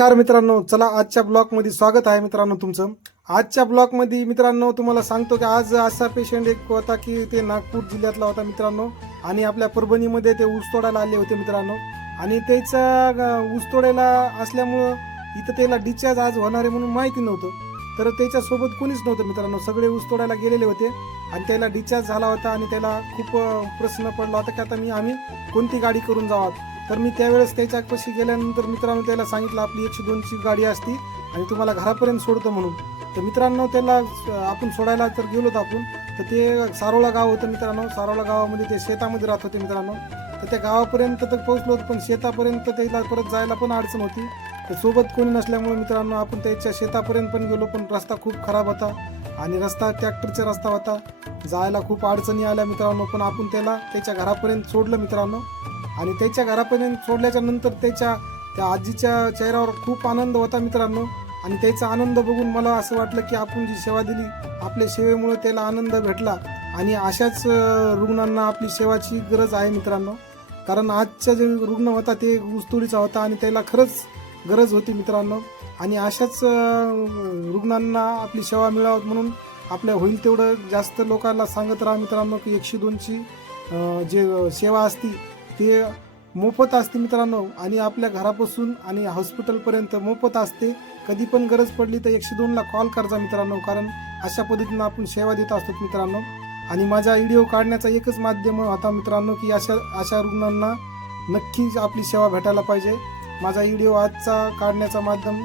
नमस्कार मित्रांनो, चला आजच्या ब्लॉगमध्ये स्वागत आहे मित्रांनो तुमचं. आजच्या ब्लॉगमध्ये मित्रांनो तुम्हाला सांगतो की आज असा पेशंट एक होता की ते नागपूर जिल्ह्यातला होता मित्रांनो, आणि आपल्या परभणीमध्ये ते ऊस तोडायला आले होते मित्रांनो. आणि त्याचा ऊस तोडायला असल्यामुळं इथं त्याला डिस्चार्ज आज होणार आहे म्हणून माहिती नव्हतं. तर त्याच्यासोबत कोणीच नव्हतं मित्रांनो, सगळे ऊस तोडायला गेलेले होते आणि त्याला डिस्चार्ज झाला होता. आणि त्याला खूप प्रश्न पडला होता की आता आम्ही कोणती गाडी करून जावं. तर मी त्यावेळेस त्याच्यापाशी गेल्यानंतर मित्रांनो त्याला सांगितलं आपली 102ची गाडी असती आणि तुम्हाला घरापर्यंत सोडतो म्हणून. तर मित्रांनो त्याला आपण सोडायला तर गेलोत आपण. तर ते सारोळा गाव होतं मित्रांनो. सारोळा गावामध्ये ते शेतामध्ये राहत होते मित्रांनो. तर त्या गावापर्यंत तर पोहोचलो होतो, पण शेतापर्यंत त्याला परत जायला पण अडचण होती. तर सोबत कोणी नसल्यामुळे मित्रांनो आपण त्याच्या शेतापर्यंत पण गेलो, पण रस्ता खूप खराब होता आणि रस्ता ट्रॅक्टरचा रस्ता होता, जायला खूप अडचणी आल्या मित्रांनो. पण आपण त्याला त्याच्या घरापर्यंत सोडलं मित्रांनो. आणि त्याच्या घरापर्यंत सोडल्याच्या नंतर त्या आजीच्या चेहऱ्यावर खूप आनंद होता मित्रांनो. आणि त्याचा आनंद बघून मला असं वाटलं की आपण जी सेवा दिली, आपल्या सेवेमुळे त्याला आनंद भेटला. आणि अशाच रुग्णांना आपली सेवाची गरज आहे मित्रांनो. कारण आजचा जे रुग्ण होता ते ऊसतोडीचा होता आणि त्याला खरंच गरज होती मित्रांनो. आणि अशाच रुग्णांना आपली सेवा मिळावी म्हणून आपल्या होईल तेवढं जास्त लोकांना सांगत राहा मित्रांनो की 102ची जे सेवा असती ते मोफत असते मित्रांनो. आणि आपल्या घरापासून आणि हॉस्पिटलपर्यंत मोफत असते. कधी पण गरज पडली तर 102ला कॉल करायचा मित्रांनो, कारण अशा पद्धतीनं आपण सेवा देत असतो मित्रांनो. आणि माझा व्हिडिओ काढण्याचा एकच माध्यम होता मित्रांनो की अशा रुग्णांना नक्कीच आपली सेवा भेटायला पाहिजे. माझा व्हिडिओ आजचा काढण्याचा माध्यम